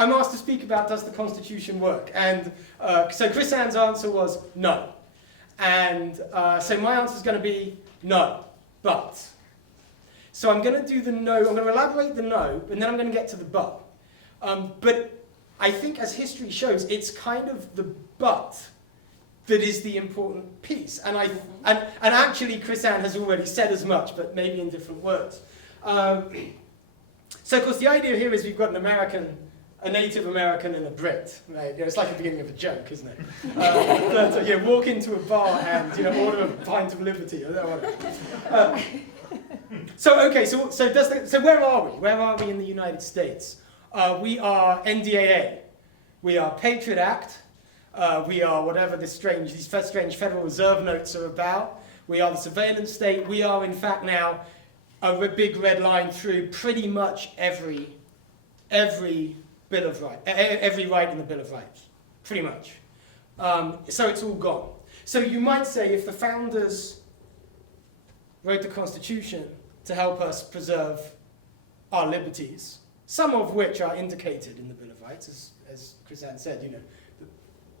I'm asked to speak about does the Constitution work? And so Chris Ann's answer was no. And so my answer is going to be no, but. So I'm going to do the no, I'm going to elaborate the no, and then I'm going to get to the but. But I think as history shows, it's kind of the but that is the important piece. And actually Chris Ann has already said as much, but maybe in different words. So of course the idea here is we've got an American, a Native American and a Brit, right? It's like the beginning of a joke, isn't it? Walk into a bar and order a pint of liberty. I don't want So where are we? Where are we in the United States? We are NDAA. We are Patriot Act. We are whatever these strange Federal Reserve notes are about. We are the surveillance state. We are, in fact, now a big red line through pretty much every Bill of Rights, every right in the Bill of Rights, pretty much. So it's all gone. So you might say if the founders wrote the Constitution to help us preserve our liberties, some of which are indicated in the Bill of Rights, as Chris Ann said,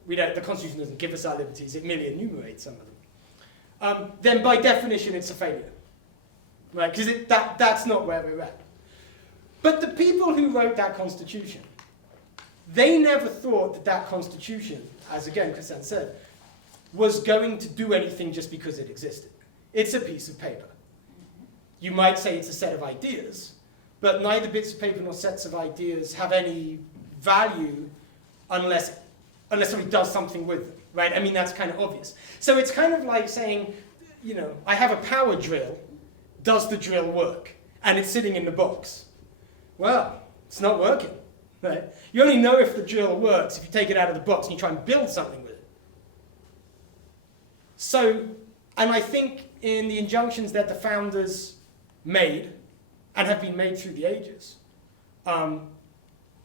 the Constitution doesn't give us our liberties, it merely enumerates some of them. Then by definition it's a failure, right? Because that's not where we're at. But the people who wrote that Constitution, they never thought that Constitution, as again Chris Ann said, was going to do anything just because it existed. It's a piece of paper. You might say it's a set of ideas, but neither bits of paper nor sets of ideas have any value unless somebody does something with them, right? I mean, that's kind of obvious. So it's kind of like saying, I have a power drill. Does the drill work? And it's sitting in the box. Well, it's not working, right? You only know if the drill works if you take it out of the box and you try and build something with it. So, and I think in the injunctions that the founders made, and have been made through the ages,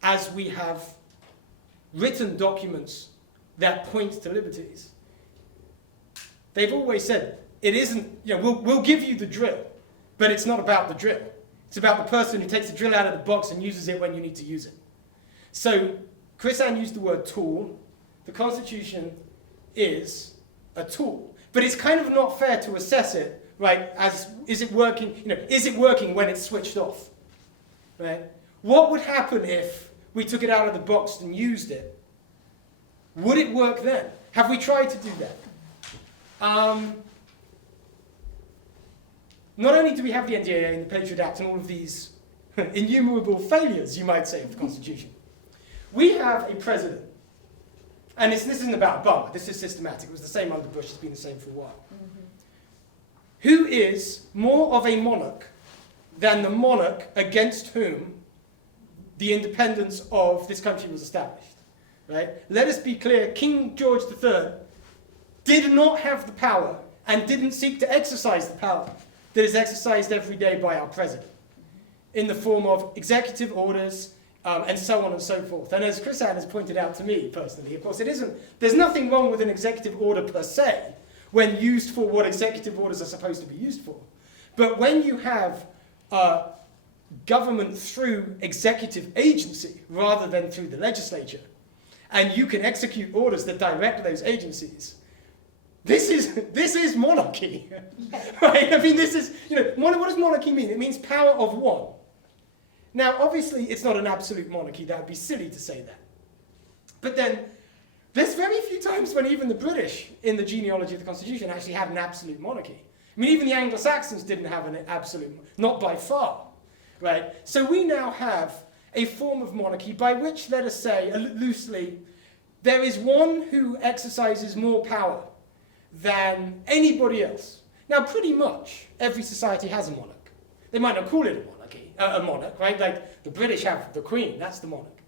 as we have written documents that point to liberties, they've always said, it isn't, we'll give you the drill, but it's not about the drill. It's about the person who takes the drill out of the box and uses it when you need to use it. So, Chris Ann used the word tool. The Constitution is a tool. But it's kind of not fair to assess it, right, as, is it working, is it working when it's switched off, right? What would happen if we took it out of the box and used it? Would it work then? Have we tried to do that? Not only do we have the NDAA and the Patriot Act and all of these innumerable failures, you might say, of the Constitution, we have a president. And this isn't about Obama, this is systematic. It was the same under Bush, it's been the same for a while. Who is more of a monarch than the monarch against whom the independence of this country was established, right? Let us be clear, King George III did not have the power and didn't seek to exercise the power that is exercised every day by our president in the form of executive orders and so on and so forth. And as Chris Ann has pointed out to me personally, of course, there's nothing wrong with an executive order per se when used for what executive orders are supposed to be used for. But when you have government through executive agency rather than through the legislature, and you can execute orders that direct those agencies, this is monarchy, right? I mean, this is, what does monarchy mean? It means power of one. Now, obviously, it's not an absolute monarchy. That would be silly to say that. But then, there's very few times when even the British, in the genealogy of the Constitution, actually had an absolute monarchy. I mean, even the Anglo-Saxons didn't have an absolute, not by far, right? So we now have a form of monarchy by which, let us say, loosely, there is one who exercises more power than anybody else. Now, pretty much every society has a monarch. They might not call it a monarch, right? Like the British have the Queen, that's the monarch.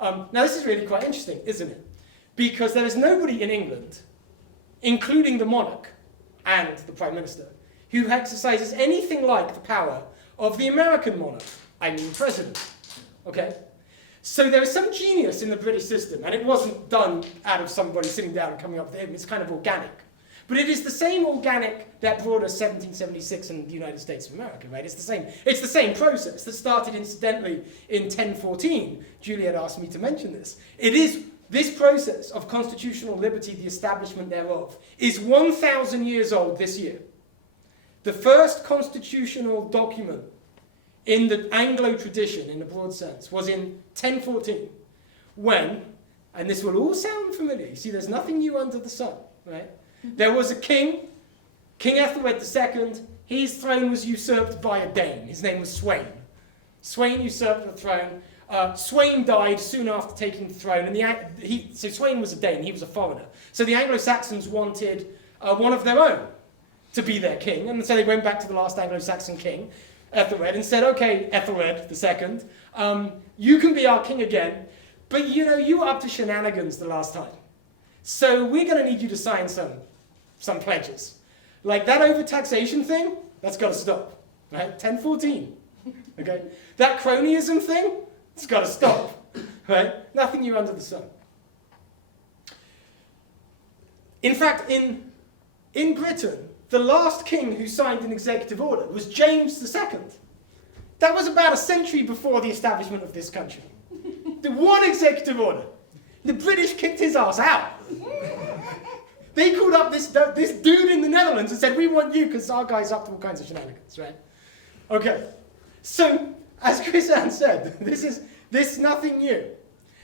Now, this is really quite interesting, isn't it? Because there is nobody in England, including the monarch and the Prime Minister, who exercises anything like the power of the American monarch, I mean president. Okay? So there is some genius in the British system, and it wasn't done out of somebody sitting down and coming up with it. It's kind of organic. But it is the same organic that brought us 1776 in the United States of America, right? It's the same process that started, incidentally, in 1014. Juliet asked me to mention this. It is this process of constitutional liberty, the establishment thereof, is 1,000 years old this year. The first constitutional document in the Anglo tradition, in a broad sense, was in 1014, when, and this will all sound familiar, you see there's nothing new under the sun, right? There was a king, King Ethelred II, his throne was usurped by a Dane. His name was Swann. Swann usurped the throne. Swann died soon after taking the throne, and so Swann was a Dane, he was a foreigner. So the Anglo-Saxons wanted one of their own to be their king, and so they went back to the last Anglo-Saxon king, Ethelred, and said, okay, Ethelred II, you can be our king again, but you were up to shenanigans the last time. So we're going to need you to sign some pledges. Like that overtaxation thing, that's got to stop, right? 1014, okay? That cronyism thing, it's got to stop, right? Nothing new under the sun. In fact, in Britain, the last king who signed an executive order was James II. That was about a century before the establishment of this country. The one executive order. The British kicked his ass out. They called up this dude in the Netherlands and said, we want you because our guy's up to all kinds of shenanigans, right? Okay, so as Chris Ann said, this is nothing new.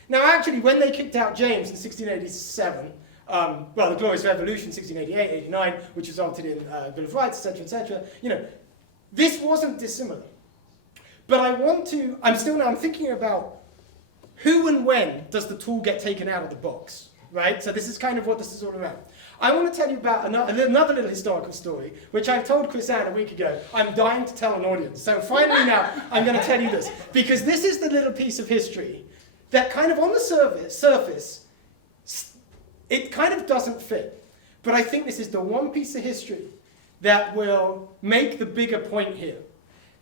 Now actually, when they kicked out James in 1687, the Glorious Revolution, 1688, 89, which resulted in Bill of Rights, etc., this wasn't dissimilar. But I'm thinking about who and when does the tool get taken out of the box, right? So this is kind of what this is all about. I want to tell you about another little historical story, which I told Chris Ann a week ago. I'm dying to tell an audience. So finally now, I'm going to tell you this. Because this is the little piece of history that kind of on the surface, it kind of doesn't fit. But I think this is the one piece of history that will make the bigger point here.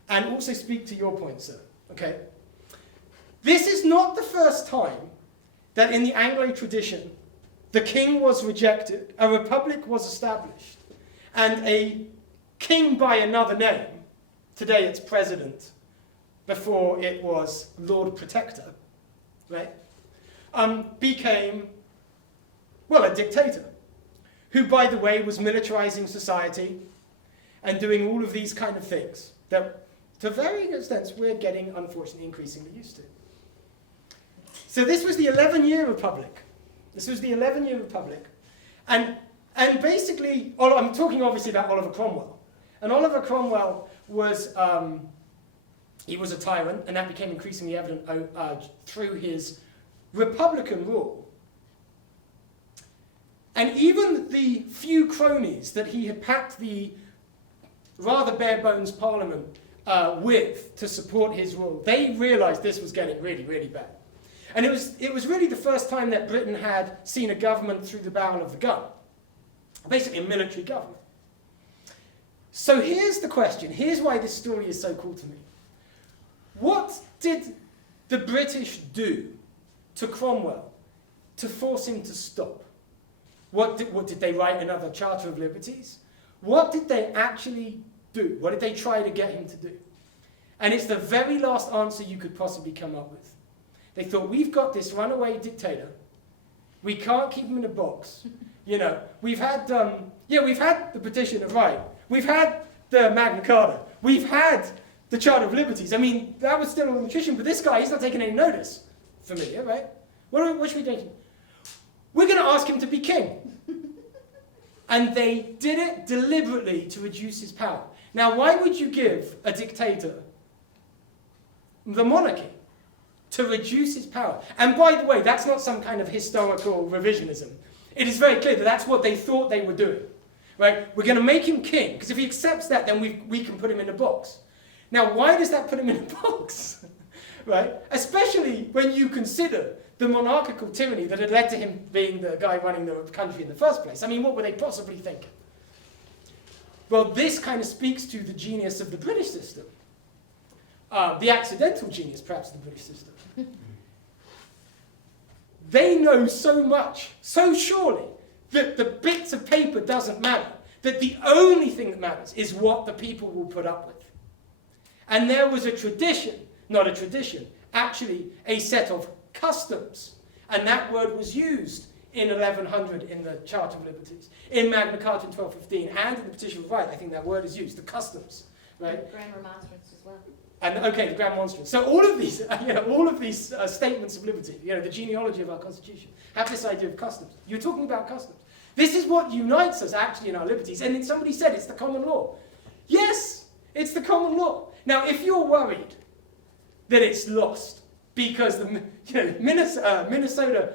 And also speak to your point, sir. Okay? This is not the first time that in the Anglo tradition, the king was rejected, a republic was established, and a king by another name, today it's president, before it was Lord Protector, right, became, a dictator, who, by the way, was militarizing society and doing all of these kind of things that, to varying extents, we're getting, unfortunately, increasingly used to. So this was the 11-year republic. This was the 11-year republic. And basically, I'm talking obviously about Oliver Cromwell. And Oliver Cromwell was, he was a tyrant, and that became increasingly evident through his republican rule. And even the few cronies that he had packed the rather bare-bones parliament with to support his rule, they realized this was getting really, really bad. And it was really the first time that Britain had seen a government through the barrel of the gun. Basically a military government. So here's the question. Here's why this story is so cool to me. What did the British do to Cromwell to force him to stop? What did they write another Charter of Liberties? What did they actually do? What did they try to get him to do? And it's the very last answer you could possibly come up with. They thought, we've got this runaway dictator. We can't keep him in a box. We've had the Petition of Right. We've had the Magna Carta. We've had the Charter of Liberties. I mean, that was still a nutrition, but this guy, he's not taking any notice. Familiar, right? What should we do? We're going to ask him to be king. And they did it deliberately to reduce his power. Now, why would you give a dictator the monarchy? To reduce his power. And by the way, that's not some kind of historical revisionism. It is very clear that that's what they thought they were doing. Right? We're going to make him king, because if he accepts that, then we can put him in a box. Now, why does that put him in a box? Right? Especially when you consider the monarchical tyranny that had led to him being the guy running the country in the first place. I mean, what were they possibly thinking? Well, this kind of speaks to the genius of the British system. The accidental genius, perhaps, of the British system. They know so much, so surely, that the bits of paper doesn't matter, that the only thing that matters is what the people will put up with. And there was a tradition, not a tradition, actually a set of customs. And that word was used in 1100 in the Charter of Liberties, in Magna Carta in 1215, and in the Petition of Right. I think that word is used, the customs, right? Grand Remonstrance as well. And okay, the Grand Remonstrance. So all of these, statements of liberty, the genealogy of our Constitution, have this idea of customs. You're talking about customs. This is what unites us actually in our liberties. And then somebody said it's the common law. Yes, it's the common law. Now, if you're worried that it's lost because the Minnesota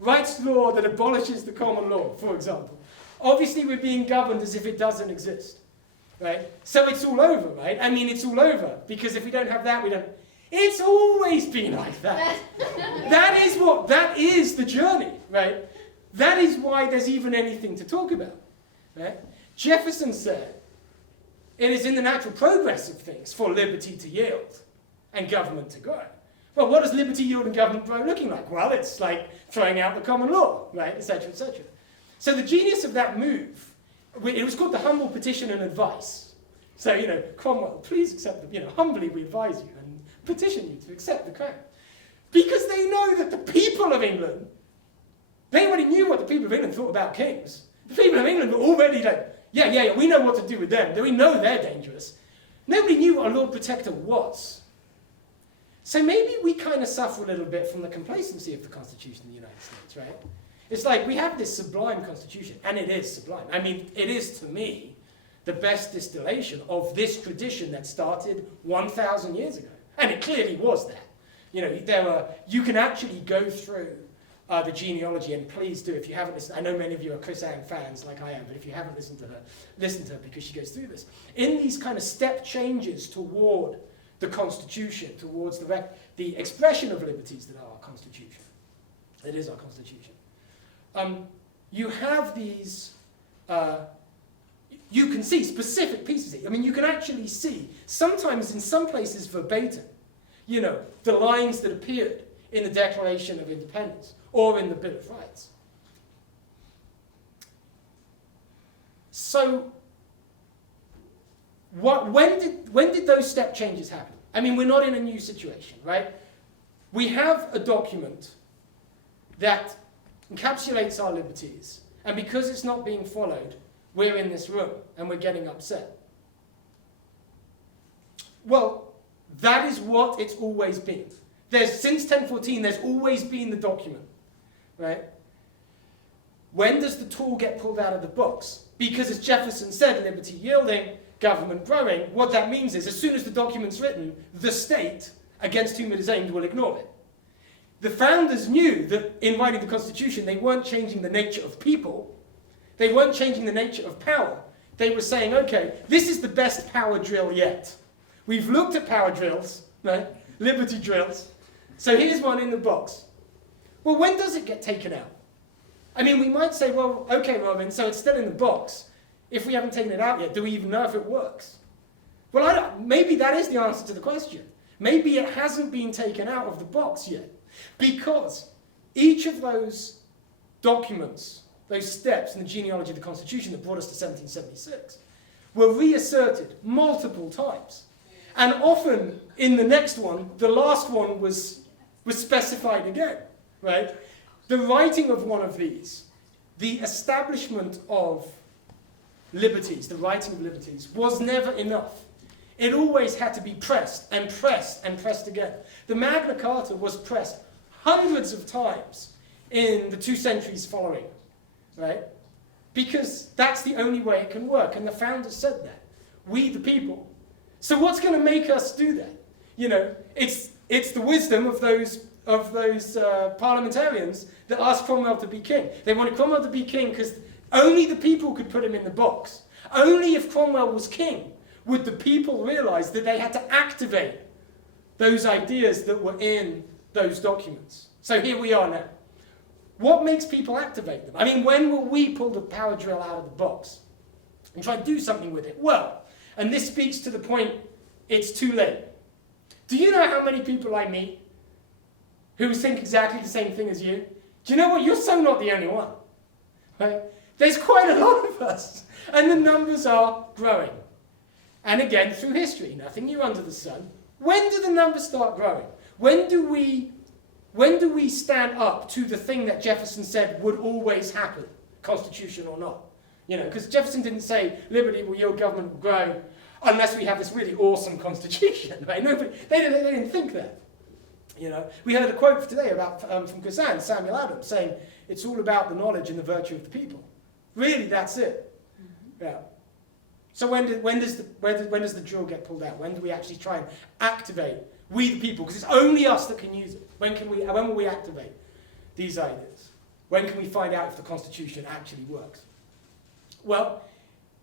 writes law that abolishes the common law, for example, obviously we're being governed as if it doesn't exist. Right? So it's all over, right? I mean, it's all over, because if we don't have that, we don't... It's always been like that. That is the journey, right? That is why there's even anything to talk about, right? Jefferson said, it is in the natural progress of things for liberty to yield and government to grow. Well, what does liberty, yield, and government grow looking like? Well, it's like throwing out the common law, right, etc., etc. So the genius of that move, it was called the humble petition and advice. So, Cromwell, please accept humbly we advise you and petition you to accept the crown. Because they know that the people of England, they already knew what the people of England thought about kings. The people of England were already like, yeah, we know what to do with them. We know they're dangerous. Nobody knew what a Lord Protector was. So maybe we kind of suffer a little bit from the complacency of the Constitution of the United States, right? It's like we have this sublime Constitution, and it is sublime. I mean, it is, to me, the best distillation of this tradition that started 1,000 years ago. And it clearly was that. You can actually go through the genealogy, and please do, if you haven't listened. I know many of you are Chris Ann fans, like I am, but if you haven't listened to her, listen to her, because she goes through this. In these kind of step changes toward the Constitution, towards the expression of liberties that are our Constitution, that is our Constitution. You have these, you can see specific pieces. I mean, you can actually see, sometimes in some places verbatim, the lines that appeared in the Declaration of Independence or in the Bill of Rights. So, when did those step changes happen? I mean, we're not in a new situation, right? We have a document that encapsulates our liberties, and because it's not being followed, we're in this room and we're getting upset. Well, that is what it's always been. Since 1014, there's always been the document, right? When does the tool get pulled out of the box? Because as Jefferson said, liberty yielding, government growing, what that means is as soon as the document's written, the state against whom it is aimed will ignore it. The founders knew that in writing the Constitution, they weren't changing the nature of people. They weren't changing the nature of power. They were saying, okay, this is the best power drill yet. We've looked at power drills, right? Liberty drills. So here's one in the box. Well, when does it get taken out? I mean, we might say, well, okay, Robin, so it's still in the box. If we haven't taken it out yet, do we even know if it works? Well, maybe that is the answer to the question. Maybe it hasn't been taken out of the box yet. Because each of those documents, those steps in the genealogy of the Constitution that brought us to 1776, were reasserted multiple times. And often in the next one, the last one was specified again, right? The writing of one of these, the establishment of liberties, the writing of liberties, was never enough. It always had to be pressed and pressed and pressed again. The Magna Carta was pressed hundreds of times in the 2 centuries following, right? Because that's the only way it can work, and the founders said that. We, the people. So what's going to make us do that? It's the wisdom of those parliamentarians that asked Cromwell to be king. They wanted Cromwell to be king because only the people could put him in the box. Only if Cromwell was king would the people realize that they had to activate those ideas that were in those documents. So here we are now. What makes people activate them? I mean, when will we pull the power drill out of the box and try to do something with it? Well, and this speaks to the point, it's too late. Do you know how many people I meet who think exactly the same thing as you? Do you know what? You're so not the only one. right? There's quite a lot of us, and the numbers are growing. And again, through history, nothing new under the sun. When do the numbers start growing? When do we stand up to the thing that Jefferson said would always happen, constitution or not? You know, because Jefferson didn't say liberty will yield, government will grow, unless we have this really awesome constitution, right? Nobody, they didn't think that. You know, we heard a quote today about from Koerner, Samuel Adams, saying it's all about the knowledge and the virtue of the people. Really, that's it. Mm-hmm. Yeah. So when does the drill get pulled out? When do we actually try and activate we the people? Because it's only us that can use it. When will we activate these ideas? When can we find out if the Constitution actually works? Well,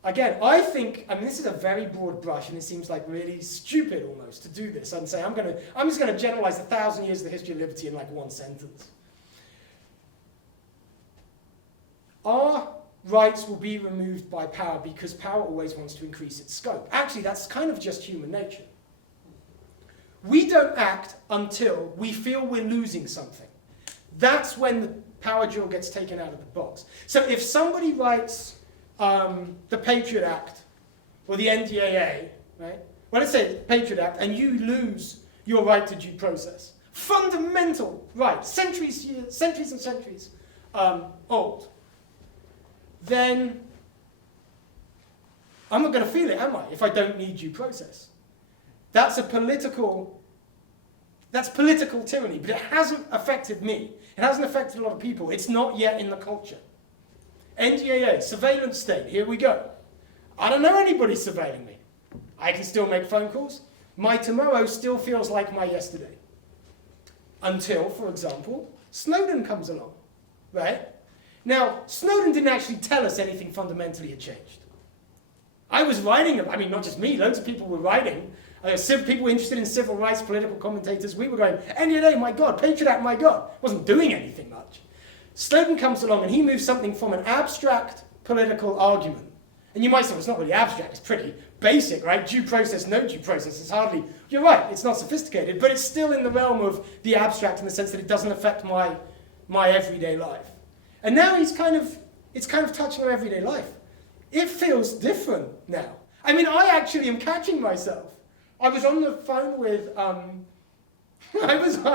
again, I mean, this is a very broad brush, and it seems like really stupid almost to do this and say, I'm just going to generalize 1,000 years of the history of liberty in like one sentence. Our rights will be removed by power because power always wants to increase its scope. Actually, that's kind of just human nature. We don't act until we feel we're losing something. That's when the power drill gets taken out of the box. So if somebody writes the Patriot Act or the NDAA, right? Well, let's say the Patriot Act, and you lose your right to due process. Fundamental right, centuries and centuries old. Then I'm not going to feel it, am I, if I don't need due process? That's political tyranny, but it hasn't affected me. It hasn't affected a lot of people. It's not yet in the culture. NDAA, surveillance state, here we go. I don't know anybody surveilling me. I can still make phone calls. My tomorrow still feels like my yesterday. Until, for example, Snowden comes along, right? Now, Snowden didn't actually tell us anything fundamentally had changed. I was writing, I mean, not just me, loads of people were writing. People were interested in civil rights, political commentators. We were going, NDAA, my God, Patriot Act, my God. Wasn't doing anything much. Snowden comes along and he moves something from an abstract political argument. And you might say, well, it's not really abstract, it's pretty basic, right? Due process, no due process. It's hardly, you're right, it's not sophisticated, but it's still in the realm of the abstract in the sense that it doesn't affect my everyday life. And now it's kind of touching our everyday life. It feels different now. I mean, I actually am catching myself. I was on the phone with, I wasn't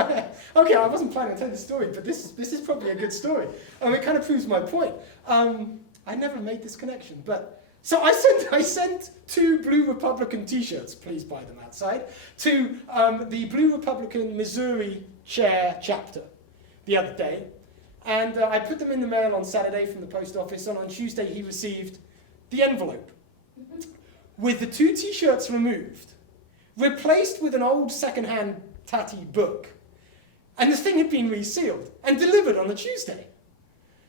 planning to tell this story, but this is probably a good story. It kind of proves my point. I never made this connection, but so I sent 2 Blue Republican T-shirts, please buy them outside, to the Blue Republican Missouri chair chapter the other day, and I put them in the mail on Saturday from the post office, and on Tuesday he received the envelope with the 2 T-shirts removed, replaced with an old second-hand tatty book, and the thing had been resealed and delivered on the Tuesday.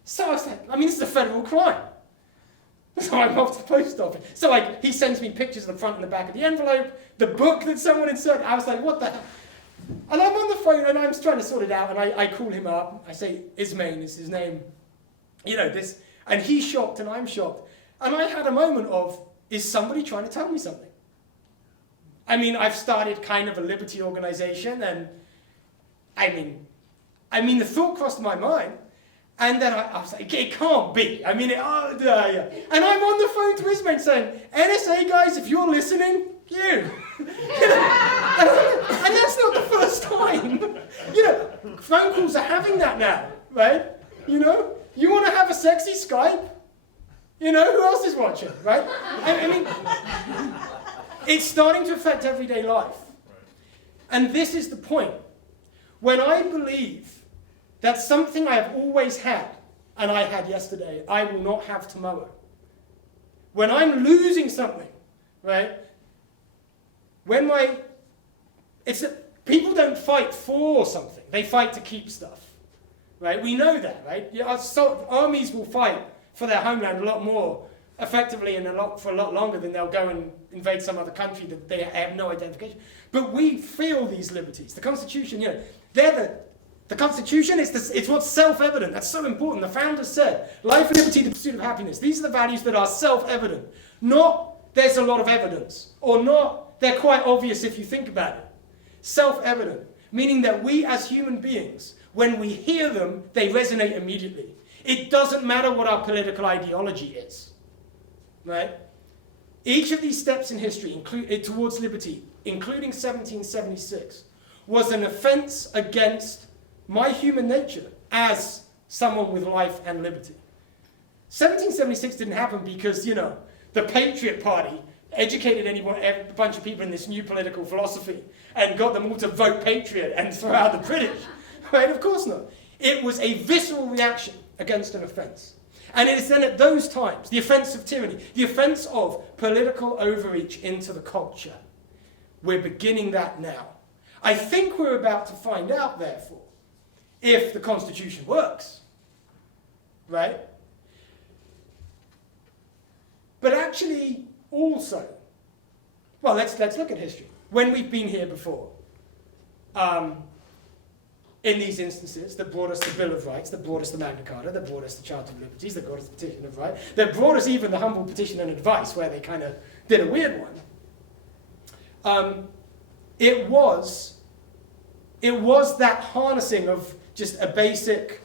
So I was like, I mean, this is a federal crime. So I'm off to the post office. So he sends me pictures of the front and the back of the envelope, the book that someone had sent. I was like, what the hell? And I'm on the phone and I'm trying to sort it out, and I call him up. I say, Ismail is his name. You know, this, and he's shocked and I'm shocked. And I had a moment of, is somebody trying to tell me something? I mean, I've started kind of a liberty organization, and I mean, the thought crossed my mind, and then I was like, it can't be. I mean, yeah. And I'm on the phone to Ismail saying, NSA guys, if you're listening, you. You know, and that's not the first time. You know, phone calls are having that now, right? You know, you want to have a sexy Skype? You know, who else is watching, right? I mean, it's starting to affect everyday life. And this is the point. When I believe that something I have always had, and I had yesterday, I will not have tomorrow. When I'm losing something, right? People don't fight for something. They fight to keep stuff, right? We know that, right? Armies will fight for their homeland a lot more effectively and for a lot longer than they'll go and invade some other country that they have no identification. But we feel these liberties. The Constitution, you know, the Constitution it's what's self-evident. That's so important. The founders said, life, liberty, the pursuit of happiness. These are the values that are self-evident. Not there's a lot of evidence, or not they're quite obvious if you think about it. Self-evident, meaning that we as human beings, when we hear them, they resonate immediately. It doesn't matter what our political ideology is, right? Each of these steps in history towards liberty, including 1776, was an offense against my human nature as someone with life and liberty. 1776 didn't happen because, the Patriot Party educated a bunch of people in this new political philosophy and got them all to vote Patriot and throw out the British. Right? Of course not. It was a visceral reaction against an offence. And it is then at those times, the offence of tyranny, the offence of political overreach into the culture. We're beginning that now. I think we're about to find out, therefore, if the Constitution works. Right? But actually, also, well, let's look at history. When we've been here before, in these instances that brought us the Bill of Rights, that brought us the Magna Carta, that brought us the Charter of Liberties, that brought us the Petition of Right, that brought us even the humble petition and advice, where they kind of did a weird one. It was that harnessing of just a basic,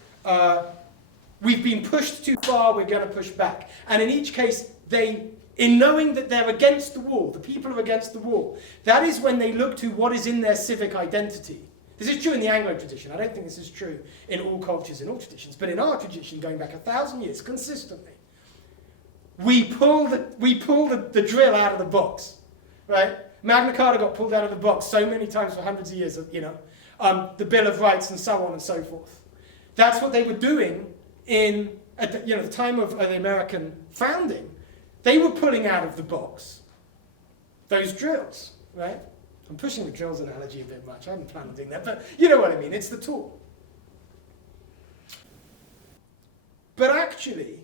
we've been pushed too far, we're going to push back. And in each case, in knowing that they're against the wall, the people are against the wall, that is when they look to what is in their civic identity. This is true in the Anglo tradition. I don't think this is true in all cultures, in all traditions. But in our tradition, going back 1,000 years, consistently, we pull the drill out of the box, right? Magna Carta got pulled out of the box so many times for hundreds of years, the Bill of Rights and so on and so forth. That's what they were doing at the time of the American founding. They were pulling out of the box those drills, right? I'm pushing the drills analogy a bit much. I hadn't planned on doing that, but you know what I mean. It's the tool. But actually,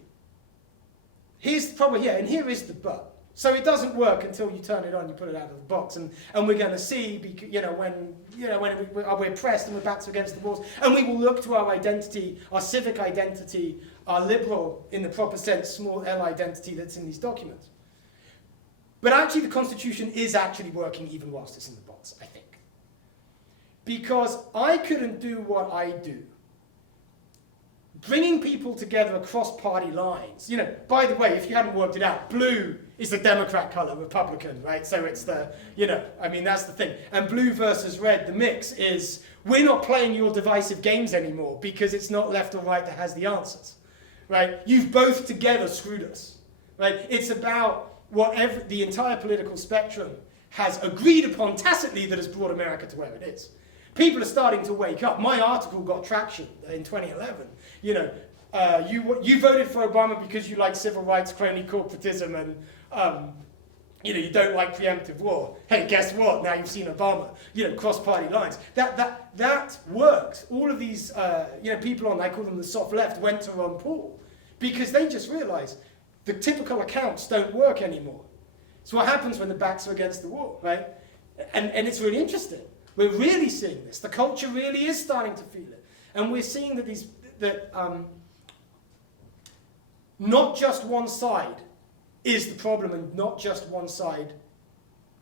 here's the problem here, and here is the but. So it doesn't work until you turn it on, you put it out of the box, and we're going to see, when we're pressed and we're backs against the walls, and we will look to our identity, our civic identity, our liberal, in the proper sense, small L identity that's in these documents. But actually, the Constitution is actually working even whilst it's in the box, I think. Because I couldn't do what I do. Bringing people together across party lines. By the way, if you hadn't worked it out, blue is the Democrat color, Republican, right? So it's that's the thing. And blue versus red, the mix is, we're not playing your divisive games anymore because it's not left or right that has the answers, right? You've both together screwed us, right? It's about what the entire political spectrum has agreed upon tacitly that has brought America to where it is. People are starting to wake up. My article got traction in 2011. You voted for Obama because you like civil rights, crony corporatism, and you don't like preemptive war. Hey, guess what? Now you've seen Obama. Cross-party lines. That worked. All of these people on, I call them the soft left, went to Ron Paul because they just realized the typical accounts don't work anymore. It's what happens when the backs are against the wall, right? And it's really interesting. We're really seeing this. The culture really is starting to feel it. And we're seeing that not just one side is the problem, and not just one side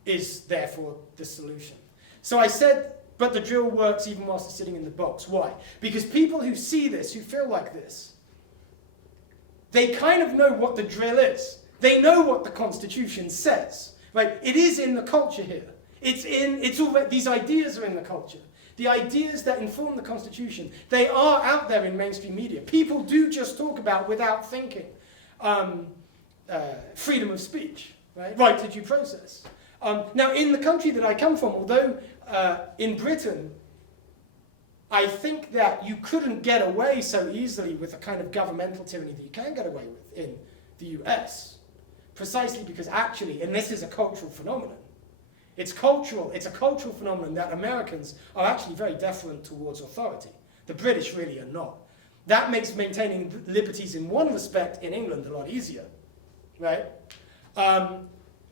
is therefore the solution. So I said, but the drill works even whilst it's sitting in the box. Why? Because people who see this, who feel like this, they kind of know what the drill is. They know what the Constitution says, right? It is in the culture here. These ideas are in the culture. The ideas that inform the Constitution, they are out there in mainstream media. People do just talk about, without thinking, freedom of speech, right to due process. Now, in the country that I come from, although in Britain, I think that you couldn't get away so easily with the kind of governmental tyranny that you can get away with in the US, precisely because actually, and this is a cultural phenomenon, it's a cultural phenomenon that Americans are actually very deferent towards authority. The British really are not. That makes maintaining liberties in one respect in England a lot easier, right?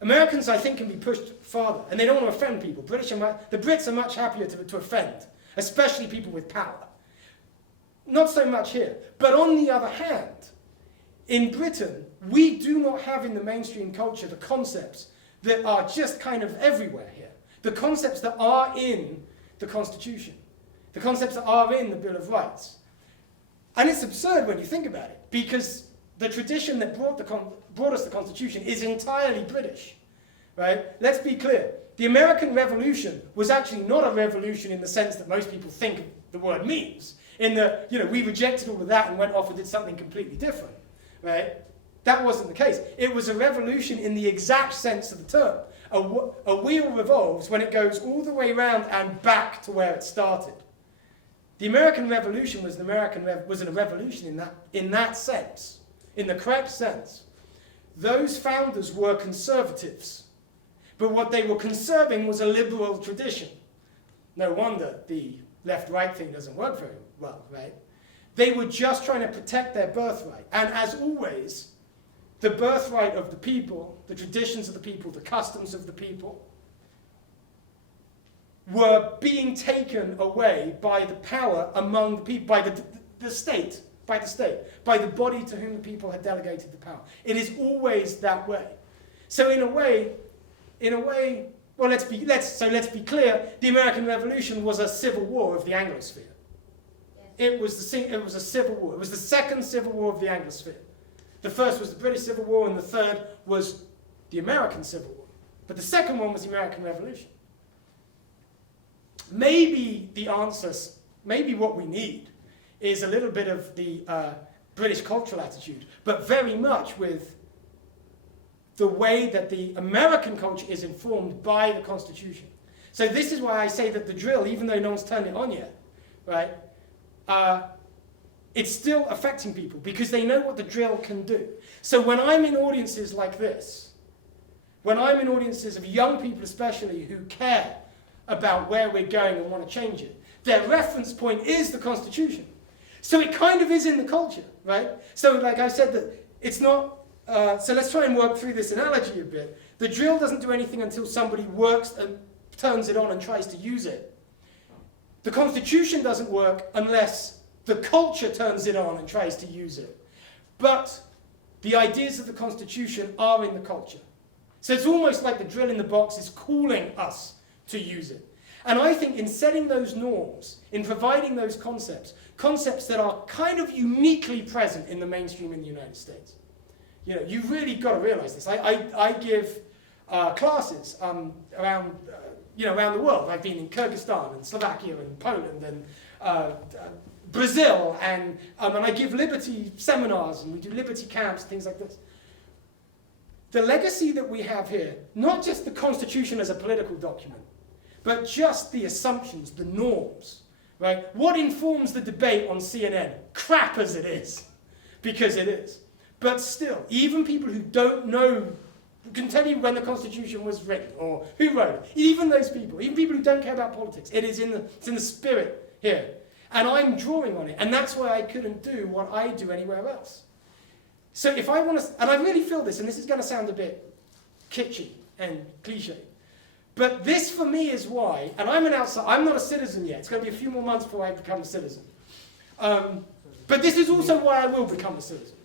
Americans, I think, can be pushed farther, and they don't want to offend people. The Brits are much happier to offend, especially people with power. Not so much here. But on the other hand, in Britain, we do not have in the mainstream culture the concepts that are just kind of everywhere here. The concepts that are in the Constitution. The concepts that are in the Bill of Rights. And it's absurd when you think about it, because the tradition that brought us the Constitution is entirely British, right? Let's be clear. The American Revolution was actually not a revolution in the sense that most people think the word means. In the, we rejected all of that and went off and did something completely different, right? That wasn't the case. It was a revolution in the exact sense of the term. A wheel revolves when it goes all the way around and back to where it started. The American Revolution was a revolution in that sense, in the correct sense. Those founders were conservatives, but what they were conserving was a liberal tradition. No wonder the left-right thing doesn't work very well, right? They were just trying to protect their birthright, and as always, the birthright of the people, the traditions of the people, the customs of the people, were being taken away by the power among the people, by the state, by the body to whom the people had delegated the power. It is always that way. So in a way, well, let's be clear. The American Revolution was a civil war of the Anglosphere. Yes. It was a civil war. It was the second civil war of the Anglosphere. The first was the British Civil War, and the third was the American Civil War. But the second one was the American Revolution. Maybe the answers, maybe what we need is a little bit of the British cultural attitude, but very much with the way that the American culture is informed by the Constitution. So this is why I say that the drill, even though no one's turned it on yet, right, it's still affecting people because they know what the drill can do. So when I'm in audiences like this, when I'm in audiences of young people especially who care about where we're going and want to change it, their reference point is the Constitution. So it kind of is in the culture, right? So like I said, that it's not, so let's try and work through this analogy a bit. The drill doesn't do anything until somebody works and turns it on and tries to use it. The Constitution doesn't work unless the culture turns it on and tries to use it. But the ideas of the Constitution are in the culture. So it's almost like the drill in the box is calling us to use it. And I think in setting those norms, in providing those concepts that are kind of uniquely present in the mainstream in the United States. You've really got to realize this. I give classes around the world. I've been in Kyrgyzstan and Slovakia and Poland and Brazil, and I give liberty seminars, and we do liberty camps, things like this. The legacy that we have here, not just the Constitution as a political document, but just the assumptions, the norms, right? What informs the debate on CNN? Crap as it is, because it is. But still, even people who don't know can tell you when the Constitution was written or who wrote it. Even those people, even people who don't care about politics, it's in the spirit here. And I'm drawing on it, and that's why I couldn't do what I do anywhere else. So if I want to, and I really feel this, and this is going to sound a bit kitschy and cliche, but this for me is why, and I'm an outsider, I'm not a citizen yet. It's going to be a few more months before I become a citizen. But this is also why I will become a citizen.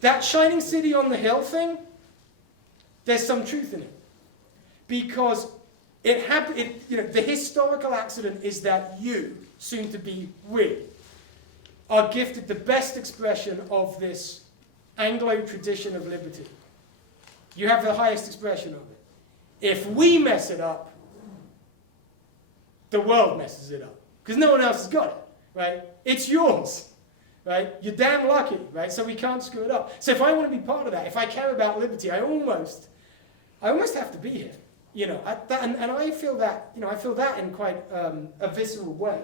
That shining city on the hill thing, there's some truth in it. Because it happened, the historical accident is that you, soon to be we, are gifted the best expression of this Anglo tradition of liberty. You have the highest expression of it. If we mess it up, the world messes it up. Because no one else has got it, right? It's yours, right? You're damn lucky, right? So we can't screw it up. So if I want to be part of that, if I care about liberty, I almost have to be here. And I feel that, I feel that in quite a visceral way.